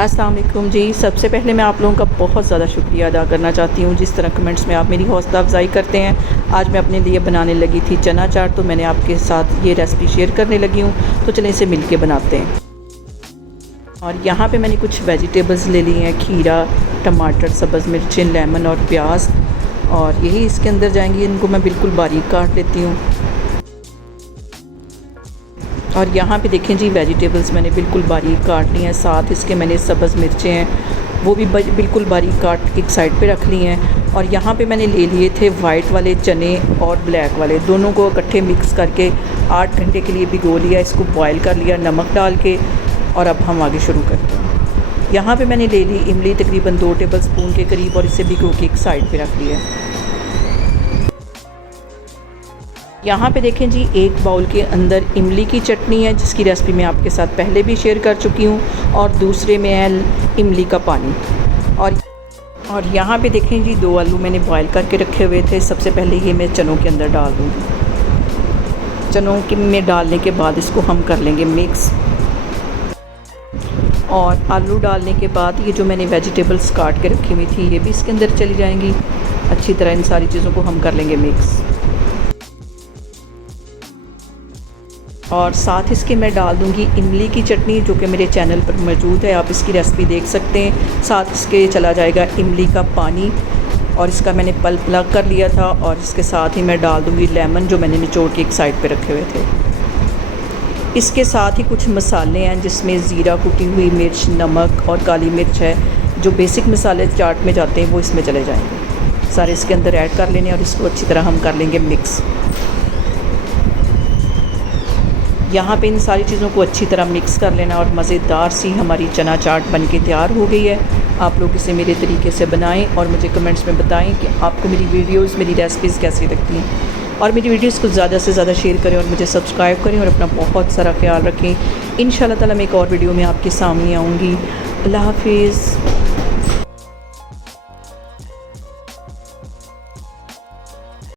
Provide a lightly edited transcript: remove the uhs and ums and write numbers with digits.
अस्सलाम वालेकुम जी। सबसे पहले मैं आप लोगों का बहुत ज़्यादा शुक्रिया अदा करना चाहती हूँ जिस तरह कमेंट्स में आप मेरी हौसला अफजाई करते हैं। आज मैं अपने लिए बनाने लगी थी चना चाट, तो मैंने आपके साथ ये रेसिपी शेयर करने लगी हूँ। तो चलें इसे मिलके बनाते हैं। और यहाँ पे मैंने कुछ वेजिटेबल्स ले ली हैं, खीरा, टमाटर, सब्ज़ मिर्चें, लेमन और प्याज, और यही इसके अंदर जाएंगी। इनको मैं बिल्कुल बारीक काट लेती हूँ। और यहाँ पे देखें जी, वेजिटेबल्स मैंने बिल्कुल बारीक काट ली हैं। साथ इसके मैंने सब्ज़ मिर्चें हैं वो भी बिल्कुल बारीक काट के एक साइड पे रख ली हैं। और यहाँ पे मैंने ले लिए थे वाइट वाले चने और ब्लैक वाले, दोनों को इकट्ठे मिक्स करके 8 घंटे के लिए भिगो लिया। इसको बॉयल कर लिया नमक डाल के। और अब हम आगे शुरू करते हैं। यहाँ पे मैंने ले ली इमली, तकरीबन 2 टेबल स्पून के करीब, और इसे भिगो के एक साइड पे रख लिया। यहाँ पे देखें जी, एक बाउल के अंदर इमली की चटनी है जिसकी रेसिपी मैं आपके साथ पहले भी शेयर कर चुकी हूँ, और दूसरे में है इमली का पानी। और यहाँ पे देखें जी, 2 आलू मैंने बॉयल करके रखे हुए थे। सबसे पहले ये मैं चनों के अंदर डाल दूँगी। चनों के में डालने के बाद इसको हम कर लेंगे मिक्स। और आलू डालने के बाद ये जो मैंने वेजिटेबल्स काट के रखी हुई थी ये भी इसके अंदर चली जाएंगी। अच्छी तरह इन सारी चीज़ों को हम कर लेंगे मिक्स। और साथ इसके मैं डाल दूंगी इमली की चटनी, जो कि मेरे चैनल पर मौजूद है, आप इसकी रेसिपी देख सकते हैं। साथ इसके चला जाएगा इमली का पानी, और इसका मैंने पल्प अलग कर लिया था। और इसके साथ ही मैं डाल दूंगी लेमन, जो मैंने निचोड़ के एक साइड पे रखे हुए थे। इसके साथ ही कुछ मसाले हैं जिसमें ज़ीरा, कुटी हुई मिर्च, नमक और काली मिर्च है। जो बेसिक मसाले चाट में जाते हैं वो इसमें चले जाएंगे। सारे इसके अंदर ऐड कर लेने और इसको अच्छी तरह हम कर लेंगे मिक्स। यहाँ पे इन सारी चीज़ों को अच्छी तरह मिक्स कर लेना, और मज़ेदार सी हमारी चना चाट बनके तैयार हो गई है। आप लोग इसे मेरे तरीके से बनाएं और मुझे कमेंट्स में बताएं कि आपको मेरी वीडियोस, मेरी रेसिपीज़ कैसी लगती हैं। और मेरी वीडियोस को ज़्यादा से ज़्यादा शेयर करें और मुझे सब्सक्राइब करें, और अपना बहुत सारा ख्याल रखें। इंशाल्लाह ताला मैं एक और वीडियो में आपके सामने आऊँगी। अल्लाह हाफिज़।